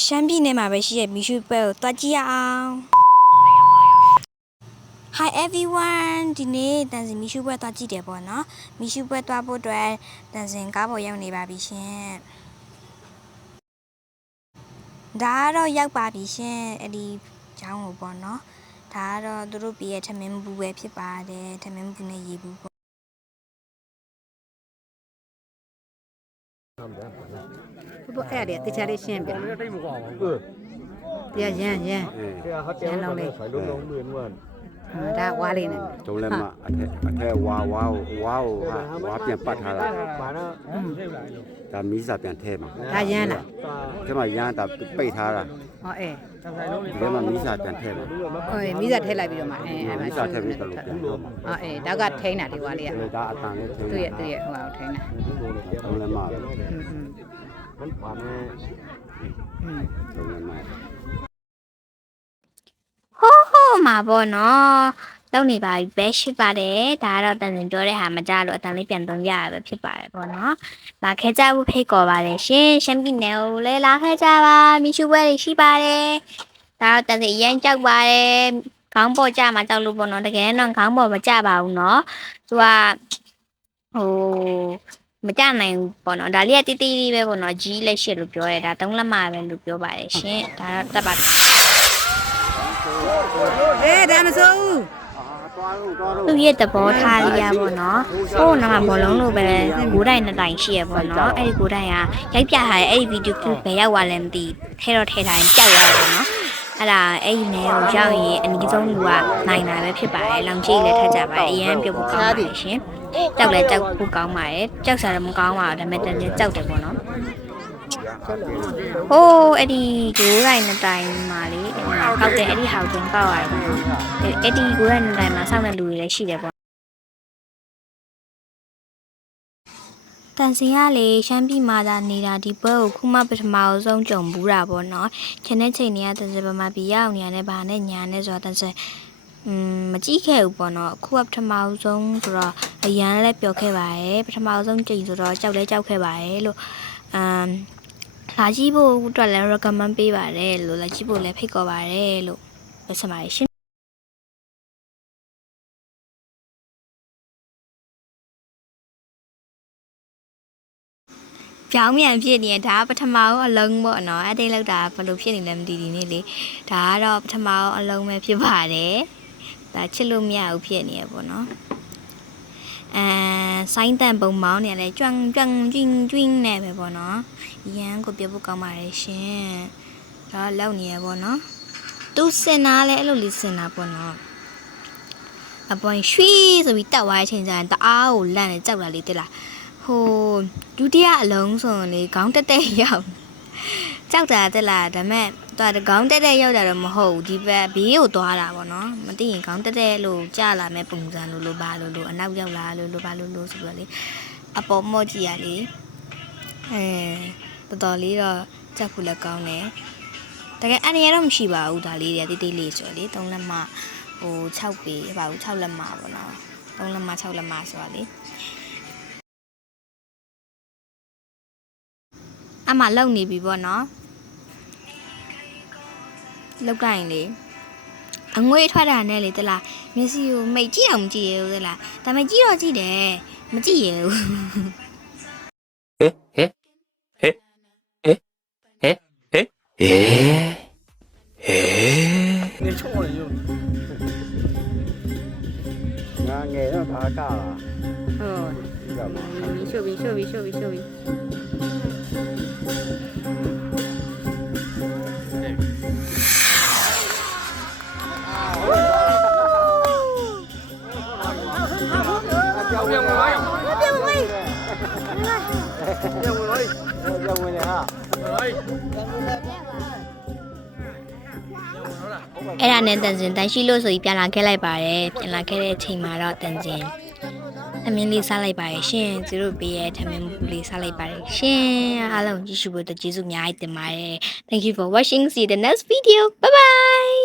ရှမ်းပြည်နယ်မှာပဲရှိတဲ့မီရှူပွဲကိုတွားကြည့်ရအောင် Hi everyone ဒီနေ့တန်စင်မီရှူပွဲတွားကြည့်တယ်ပေါ့နော်မီရှူပွဲတွားဖို့အတွက်တန်စင်ကားပေါ်ရောက်နေပါပြီရှင်ဒါကတော့ရောက်ပါပြီရှင်အဲ့ဒီကျောင်းကိုပေါ့နော်ဒါကတော့သူတို့ပြည့်ရဲ့ထမင်းဘူးပဲဖြစ်ပါတယ်ထမင်းဘူးနဲ့ရေဘူးပေါ့不爱的，在家里先别。别演演，演老嘞。他挖嘞呢。ตรงนั้นมาแท้ว้าวว้าเปลี่ยนปัดหาละแต่มีสัตว์เปลี่ยนเทมา 他演了。 ใช่ไหมย่างแต่ไปทาละ 哦哎。 เดี๋ยวมันมีสัตว์เปลี่ยนเทมา 哦哎，米在推来比较嘛，哎， มีสัตว์เทมีตลก 哦哎，大家推哪里挖哩啊？ เลยตาอัตตาเนี่ยเท 对对，我要推哪。 ตรงนั้นมา 嗯 ตรงนั้นมา မှာပေါ့နော်တောင်းနေပါပြီပဲရှိပါတယ်ဒါကတော့တန်စင်ပြောတဲ့ဟာမကြလို့အတန်လေးပြန်သုံးရပဲဖြစ်ပါတယ်ပေါ့နော်လာခဲကြဖို့ဖိတ်ခေါ်ပါတယ်ရှင်ရှမ်းပြည်နယ်ကိုလည်းလာခဲကြပါမီရှူပွဲတွေရှိပါတယ်ဒါတော့တန်စင်အရင်ကြောက်ပါတယ်ခေါင်းပေါ်ကြမှာကြောက်လို့ပေါ့နော်တကယ်တော့ခေါင်းပေါ်မကြပါဘူးနော်သူကဟိုမကြနိုင်ဘူးပေါ့နော်ဒါလေးကတီးတီးလေးပဲပေါ့နော်ကြီးလက်ရှိလို့ပြောရဲဒါ3လက်မပဲလို့ပြောပါတယ်ရှင်ဒါတော့တက်ပါ 哎，咱们走。 သူ့ရဲ့သဘောထားလေးရပေါ့နော်ဟိုနာမှာဘောလုံးလိုပဲ9တိုင်2တိုင်ရှိရပေါ့နော်အဲ့ဒီ9တိုင်ကရိုက်ပြထားတဲ့အဲ့ဒီဗီဒီယိုကလစ်ဘယ်ရောက်သွားလဲမသိထဲတော့ထဲတိုင်းကြောက်ရတယ်ပေါ့နော်အဲ့ဒါအဲ့ဒီနယ်ကိုရောက်ရင်အနည်းဆုံးလူကနိုင်တာပဲဖြစ်ပါတယ်လောင်ကြီးလည်းထက်ကြပါတယ်အရင်ပြုတ်ဖို့ကောင်းပါတယ်ရှင်ကြောက်လည်းကြောက်ဖို့ကောင်းပါတယ်ကြောက်စားလည်းမကောင်းပါဘူးဒါပေမဲ့တကယ်ကြောက်တယ်ပေါ့နော်ဟိုးအဲ့ဒီ9တိုင်2တိုင်မှာလေပောက်တယ်အဲ့ဒီဟောက်ချင်းပေါက်ရတယ်ပေါ့နော်အဲ့ဒီ9တိုင်2တိုင်မှာစောင့်တဲ့လူတွေလည်းရှိတယ်ပေါ့တန်စင်ရလေရှမ်းပြည်မှာသာနေတာဒီပွဲကိုခုမှပထမဆုံးကြုံဘူးတာပေါ့နော်။ချိန်နဲ့ချိန်နေရတန်စင်ပမာပြည်ရောက်နေရတယ်ဗာနဲ့ညာနဲ့ဆိုတော့တန်စင်မကြည့်ခဲ့ဘူးပေါ့နော်။အခုကပထမဆုံးဆိုတော့အရန်လည်းပျော်ခဲ့ပါရဲ့ပထမဆုံးကြိမ်ဆိုတော့ကြောက်လဲကြောက်ခဲ့ပါရဲ့လို့လာကြည့်ဖို့အတွက်လည်း recommend ပေးပါတယ်လို့လာကြည့်ဖို့လည်းဖိတ်ခေါ်ပါတယ်လို့ပြောချင်ပါတယ်ရှင်ပြောင်းပြန်ဖြစ်နေဒါပထမအောင်အလုံးပေါ့နော်အတိတ်လောက်တာဘယ်လိုဖြစ်နေလဲမသိဒီနေ့လေဒါကတော့ပထမအောင်အလုံးပဲဖြစ်ပါတယ်ဒါချစ်လို့မရဘူးဖြစ်နေရပေါ့နော်ဆိုင်းတန်ပုံမောင်းနေရတယ်ကျွန်းကျွင်းနဲ့ပဲပေါ့နော်ရန်ကိုပြဖို့ကောင်းပါတယ်ရှင်ဒါလောက်နေရပေါ့နော်သူစင်နာလဲအဲ့လိုလေးစင်နာပေါ့နော်အပေါ်ရွှေဆိုပြီးတက်သွားတဲ့အချိန်ကျရင်တအားကိုလန့်နေကြောက်လာလေးတက်လာဟိုဒုတိယအလုံးဆိုရင်လေခေါင်းတက်တက်ရောက်ကြောက်တာတက်လာဒါမဲ့သူကခေါင်းတက်တက်ရောက်တာတော့မဟုတ်ဘူးဒီဘက်ဘေးကိုသွားတာပေါ့နော်မသိရင်ခေါင်းတက်တက်လို့ကြာလာမဲ့ပုံစံလို့ဘာလို့အနောက်ရောက်လာလို့ဘာလို့ဆိုတော့လေအပေါ်မော့ကြည့်ရလေတော်တော်လေးတော့ကြောက်ဖို့လည်းကောင်းတယ်တကယ်အနေရတော့မရှိပါဘူးဒါလေးတွေတိတ်လေးဆိုလေ3လက်မဟို6ပေဘာဘူး6လက်မပေါ့နော်3လက်မ6လက်မဆိုတော့လေအမလုံနေပြီပေါ့နော်လောက်တိုင်းလေအငွေးထွက်တာနဲ့လေတလားမျက်စိကိုမိတ်ကြည့်အောင်မကြည့်ရဘူးတလားဒါပေမဲ့ကြည့်တော့ကြည့်တယ်မကြည့်ရဘူးงาเงี้ยต้องทากา 哦。秀比。 အဲ့ဒါနဲ့တန်စင်တန်ရှိလို့ဆိုပြီးပြန်လာခဲ့လိုက်ပါတယ်ပြန်လာခဲ့တဲ့အချိန်မှာတော့တန်စင်သမင်းလေးစားလိုက်ပါတယ်ရှင်သူတို့ပေးရဲ့သမင်းဘူးလေးစားလိုက်ပါတယ်ရှင်အားလုံးကြည့်ရှုဖို့ကျေးဇူးအများကြီးတင်ပါတယ် Thank you for watching see you the next video bye bye